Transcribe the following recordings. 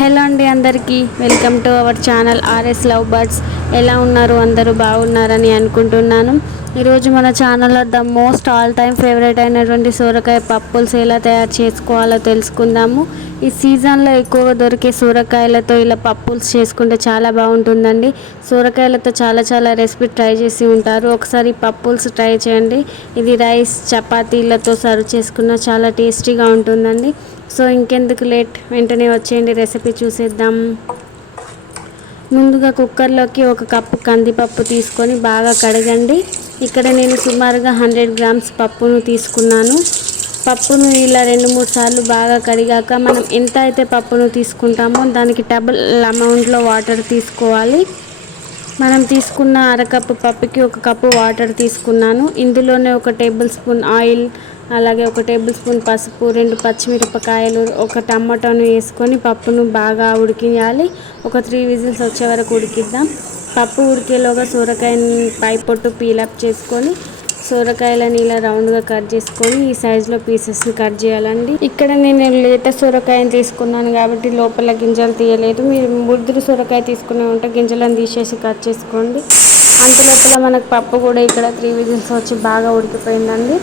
Hello అండి, అందరికీ welcome to our channel RS love birds. ఎలా ఉన్నారు? అందరూ బాగున్నారని అనుకుంటున్నాను. ఈరోజు మన ఛానల్లో the most all time favourite అయినటువంటి సొరకాయ పప్పుల్స్ ఎలా తయారు చేసుకోవాలో తెలుసుకుందాము. ఈ సీజన్లో ఎక్కువగా దొరికే సొరకాయలతో ఇలా పప్పుల్స్ చేసుకుంటే చాలా బాగుంటుందండి. సొరకాయలతో చాలా చాలా రెసిపీ ట్రై చేసి ఉంటారు. ఒకసారి పప్పుల్స్ ట్రై చేయండి. ఇది రైస్ చపాతీలతో సర్వ్ చేసుకున్న చాలా టేస్టీగా ఉంటుందండి. సో ఇంకెందుకు లేట్, వెంటనే వచ్చేయండి రెసిపీ చూసేద్దాం. ముందుగా కుక్కర్లోకి 1 కప్పు కందిపప్పు తీసుకొని బాగా కడగండి. ఇక్కడ నేను సుమారుగా 100 గ్రామ్స్ పప్పును తీసుకున్నాను. పప్పును ఇలా 2-3 సార్లు బాగా కడిగాక మనం ఎంత అయితే పప్పును తీసుకుంటామో దానికి డబుల్ అమౌంట్లో వాటర్ తీసుకోవాలి. మనం తీసుకున్న అరకప్పు పప్పుకి 1 కప్పు వాటర్ తీసుకున్నాను. ఇందులోనే 1 టేబుల్ స్పూన్ ఆయిల్, అలాగే 1 టేబుల్ స్పూన్ పసుపు, 2 పచ్చిమిరపకాయలు, 1 టమాటాను వేసుకొని పప్పును బాగా ఉడికించాలి. ఒక 3 విజిల్స్ వచ్చే వరకు ఉడికిద్దాం. పప్పు ఉడికేలోగా సొరకాయని పై పొట్టు పీలప్ చేసుకొని సొరకాయలని ఇలా రౌండ్గా కట్ చేసుకొని ఈ సైజులో పీసెస్ని కట్ చేయాలండి. ఇక్కడ నేను లేత సొరకాయని తీసుకున్నాను కాబట్టి లోపల గింజలు తీయలేదు. మీరు ముదురు సొరకాయ తీసుకునే ఉంటే గింజలను తీసేసి కట్ చేసుకోండి. అంతలోపల మనకు పప్పు కూడా ఇక్కడ 3 విజిల్స్ వచ్చి బాగా ఉడికిపోయిందండి.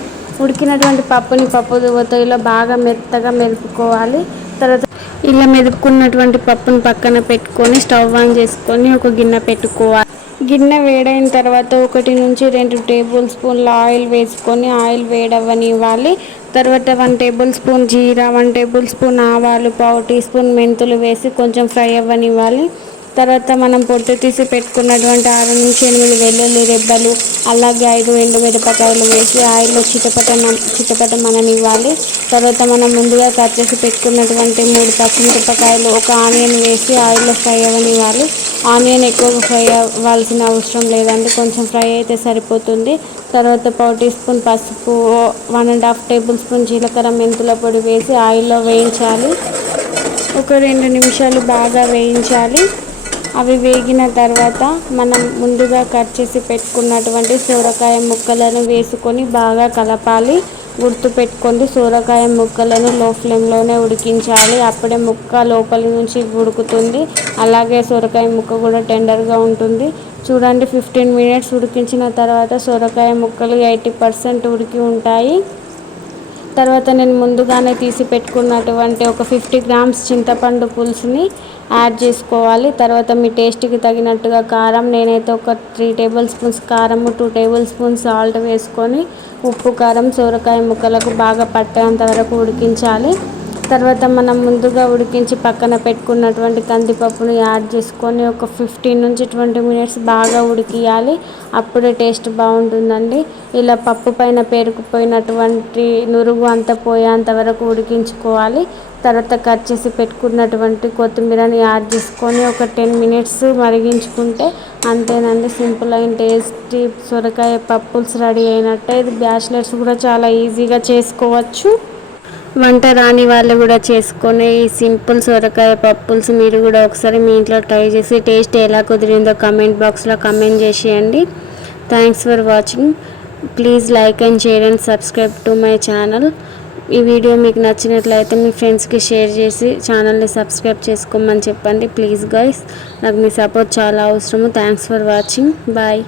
ఉడికినటువంటి పప్పుని పప్పు దువ్వతో ఇలా బాగా మెత్తగా మెదుపుకోవాలి. తర్వాత ఇలా మెదుపుకున్నటువంటి పప్పుని పక్కన పెట్టుకొని స్టవ్ ఆన్ చేసుకొని ఒక గిన్నె పెట్టుకోవాలి. గిన్నె వేడైన తర్వాత 1 నుంచి 2 టేబుల్ స్పూన్ల ఆయిల్ వేసుకొని ఆయిల్ వేడవ్వనివ్వాలి. తర్వాత 1 టేబుల్ స్పూన్ జీరా, 1 టేబుల్ స్పూన్ ఆవాలు, 1/2 టీ స్పూన్ మెంతులు వేసి కొంచెం ఫ్రై అవ్వనివ్వాలి. తర్వాత మనం పొట్టు తీసి పెట్టుకున్నటువంటి 6 నుంచి 8 వెల్లుల్లి రెబ్బలు, అలాగే 5 ఎండుమిరపకాయలు వేసి ఆయిల్లో చిటపటమననివ్వాలి. తర్వాత మనం ముందుగా కట్ చేసి పెట్టుకున్నటువంటి 3 పచ్చిమిరపకాయలు, 1 ఆనియన్ వేసి ఆయిల్లో ఫ్రై అవ్వనివ్వాలి. ఆనియన్ ఎక్కువగా ఫ్రై అవ్వాల్సిన అవసరం లేదండి, కొంచెం ఫ్రై అయితే సరిపోతుంది. తర్వాత 1/2 టీ స్పూన్ పసుపు, 1.5 టేబుల్ స్పూన్ జీలకర్ర మెంతుల పొడి వేసి ఆయిల్లో వేయించాలి. ఒక 2 నిమిషాలు బాగా వేయించాలి. అవి వేగిన తర్వాత మనం ముందుగా కట్ చేసి పెట్టుకున్నటువంటి సొరకాయ ముక్కలను వేసుకొని బాగా కలపాలి. గుర్తుపెట్టుకోండి, సొరకాయ ముక్కలను లో ఫ్లేమ్లోనే ఉడికించాలి. అప్పుడే ముక్క లోపలి నుంచి ఉడుకుతుంది. అలాగే సొరకాయ ముక్క కూడా టెండర్గా ఉంటుంది. చూడండి, 15 మినిట్స్ ఉడికించిన తర్వాత సొరకాయ ముక్కలు 80% ఉడికి ఉంటాయి. తర్వాత నేను ముందుగానే తీసి పెట్టుకున్నటువంటి ఒక 50 గ్రామ్స్ చింతపండు పులుసుని యాడ్ చేసుకోవాలి. తర్వాత మీ టేస్ట్కి తగినట్టుగా కారం, నేనైతే ఒక 3 టేబుల్ స్పూన్స్ కారము, 2 టేబుల్ స్పూన్స్ సాల్ట్ వేసుకొని ఉప్పు కారం సొరకాయ ముక్కలకు బాగా పట్టేంత వరకు ఉడికించాలి. తర్వాత మనం ముందుగా ఉడికించి పక్కన పెట్టుకున్నటువంటి కందిపప్పును యాడ్ చేసుకొని ఒక 15 నుంచి 20 మినిట్స్ బాగా ఉడికియాలి. అప్పుడే టేస్ట్ బాగుంటుందండి. ఇలా పప్పు పైన పేరుకుపోయినటువంటి నురుగు అంతా పోయేంత వరకు ఉడికించుకోవాలి. తర్వాత కట్ చేసి పెట్టుకున్నటువంటి కొత్తిమీరని యాడ్ చేసుకొని ఒక 10 మినిట్స్ మరిగించుకుంటే అంతేనండి, సింపుల్ అండ్ టేస్టీ సొరకాయ పప్పుల్స్ రెడీ అయినట్టే. ఇది బ్యాచిలర్స్ కూడా చాలా ఈజీగా చేసుకోవచ్చు. వంట రాని వాళ్ళు కూడా చేసుకొని ఈ సింపుల్ సొరకాయ పప్పుల్స్ మీరు కూడా ఒకసారి మీ ఇంట్లో ట్రై చేసి టేస్ట్ ఎలా కుదిరిందో కమెంట్ బాక్స్లో కమెంట్ చేసేయండి. Thanks for watching. Please like and share and subscribe to my channel. ఈ వీడియో మీకు నచ్చినట్లయితే మీ ఫ్రెండ్స్కి షేర్ చేసి ఛానల్ని సబ్స్క్రైబ్ చేసుకోమని చెప్పండి. ప్లీజ్ గైస్, నాకు మీ సపోర్ట్ చాలా అవసరము. Thanks for watching. బాయ్.